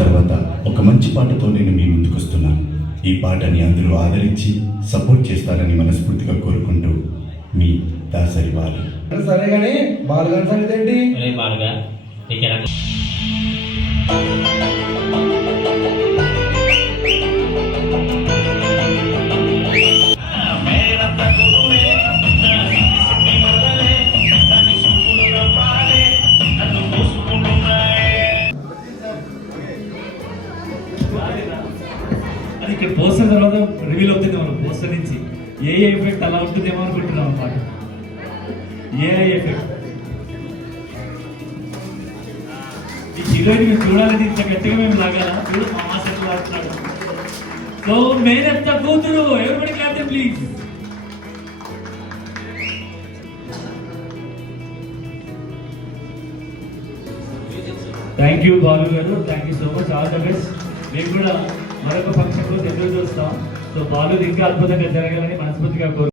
తర్వాత ఒక మంచి పాటతో నేను మీ ముందుకు వస్తున్నాను. ఈ పాటని అందరూ ఆదరించి సపోర్ట్ చేస్తారని మనస్ఫూర్తిగా కోరుకుంటూ మీ దాసరి బాలు. సరే కానీ బాలుగారి సంగతి ఏంటి? బాలుగా అది పోస్టర్ తర్వాత రివీల్ అవుతుంది. మనం పోస్టర్ నుంచి ఏఐ ఎఫెక్ట్ అలా ఉంటుందేమో అనుకుంటున్నాం అన్నమాట. ఏఐ ఎఫెక్ట్ ఈ హీరోయిన్ మీరు చూడాలని ఇంత గట్టిగా మేము లాగాల చూడు మా మాస్టర్ వాడుతున్నాడు. సో మేనత్త కూతురు ఎవరిబడి clap them please. Thank you Balu garu, thank you so much, all the best. మేము కూడా మరొక ఫంక్షన్ కోసం ఎదురు చూస్తాం. సో బాలు ఇంకా అద్భుతంగా జరగాలని మనస్ఫూర్తిగా కోరు.